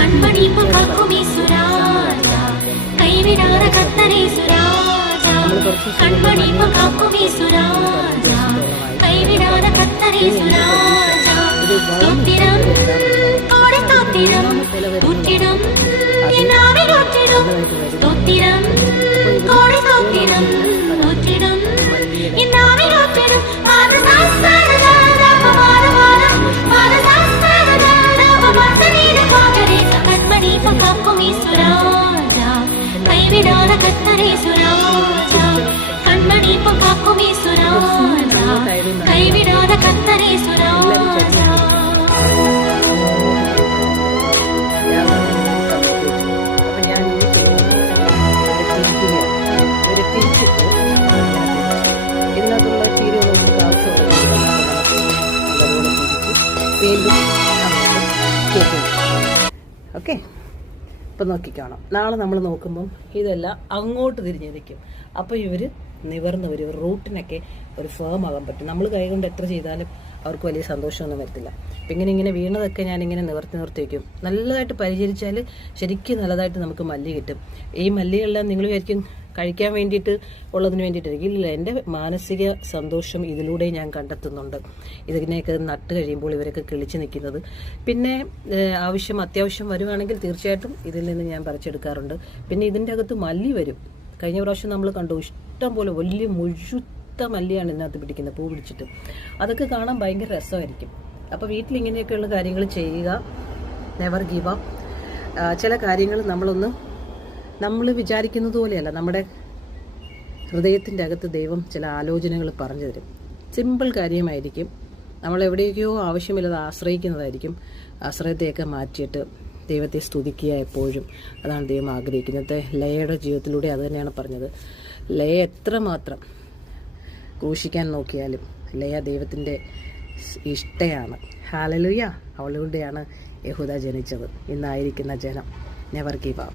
കൺമണിപ്പു കാക്കുമീസുരാജ കൈവിടാതെ കത്തനേസുരാജ കൺമണിപ്പു കാക്കുമീസുരാജ കൈവിടാതെ കത്തനേസുരാജ സ്തോത്രം കോടി സ്തോത്രം ഊറ്റിടും എന്നാവിലൂറ്റിടും സ്തോത്രം കോടി സ്തോത്രം ഊറ്റിടും എന്നാവിലൂറ്റിടും കൈവിടാതെ കത്തനേസുരാജ കൺമണിപ്പു കാക്കുമീസുരാജ കൈവിടാതെ കത്തനേസുരാജ. ഇതിനകത്തുള്ള ചീരകൾ നമുക്ക് ആവശ്യമുള്ള വീണ്ടും ഓക്കെ. ഇപ്പം നോക്കിക്കാണാം. നാളെ നമ്മൾ നോക്കുമ്പം ഇതെല്ലാം അങ്ങോട്ട് തിരിഞ്ഞിരിക്കും. അപ്പോൾ ഇവർ നിവർന്ന് വരും. റൂട്ടിനൊക്കെ ഒരു ഫേം ആകാൻ പറ്റും. നമ്മൾ കൈകൊണ്ട് എത്ര ചെയ്താലും അവർക്ക് വലിയ സന്തോഷമൊന്നും വരത്തില്ല. അപ്പം ഇങ്ങനെ വീണതൊക്കെ ഞാനിങ്ങനെ നിവർത്തി വയ്ക്കും. നല്ലതായിട്ട് പരിചരിച്ചാൽ ശരിക്കും നല്ലതായിട്ട് നമുക്ക് മല്ലി കിട്ടും. ഈ മല്ലിയെല്ലാം നിങ്ങൾ വിചാരിക്കും കഴിക്കാൻ വേണ്ടിയിട്ട് ഉള്ളതിന് വേണ്ടിയിട്ടായിരിക്കും. ഇല്ല, എൻ്റെ മാനസിക സന്തോഷം ഇതിലൂടെ ഞാൻ കണ്ടെത്തുന്നുണ്ട്. ഇതിനെയൊക്കെ നട്ട് കഴിയുമ്പോൾ ഇവരൊക്കെ കിളിച്ച് നിൽക്കുന്നത്. പിന്നെ അത്യാവശ്യം വരുവാണെങ്കിൽ തീർച്ചയായിട്ടും ഇതിൽ നിന്ന് ഞാൻ പറിച്ചെടുക്കാറുണ്ട്. പിന്നെ ഇതിൻ്റെ അകത്ത് മല്ലി വരും. കഴിഞ്ഞ പ്രാവശ്യം നമ്മൾ കണ്ടു, ഇഷ്ടം പോലെ വലിയ മുഴുത്ത മല്ലിയാണ് ഇതിനകത്ത് പിടിക്കുന്നത്, പൂ പിടിച്ചിട്ട്. അതൊക്കെ കാണാൻ ഭയങ്കര രസമായിരിക്കും. അപ്പോൾ വീട്ടിലിങ്ങനെയൊക്കെയുള്ള കാര്യങ്ങൾ ചെയ്യുക. Never give up. ചില കാര്യങ്ങൾ നമ്മൾ വിചാരിക്കുന്നത് പോലെയല്ല. നമ്മുടെ ഹൃദയത്തിൻ്റെ അകത്ത് ദൈവം ചില ആലോചനകൾ പറഞ്ഞു തരും. സിമ്പിൾ കാര്യമായിരിക്കും. നമ്മൾ എവിടെയൊക്കെയോ ആവശ്യമില്ലാതെ ആശ്രയിക്കുന്നതായിരിക്കും. ആശ്രയത്തെയൊക്കെ മാറ്റിയിട്ട് ദൈവത്തെ സ്തുതിക്കുക എപ്പോഴും. അതാണ് ദൈവം ആഗ്രഹിക്കുന്നത്. ലയയുടെ ജീവിതത്തിലൂടെ അത് തന്നെയാണ് പറഞ്ഞത്. ലയ എത്രമാത്രം ക്രൂശിക്കാൻ നോക്കിയാലും ലയ ദൈവത്തിൻ്റെ ഇഷ്ടയാണ്. ഹല്ലേലൂയ. അവളുടെയാണ് യഹൂദ ജനിച്ചത്. ഇന്നായിരിക്കുന്ന ജനം. Never give up.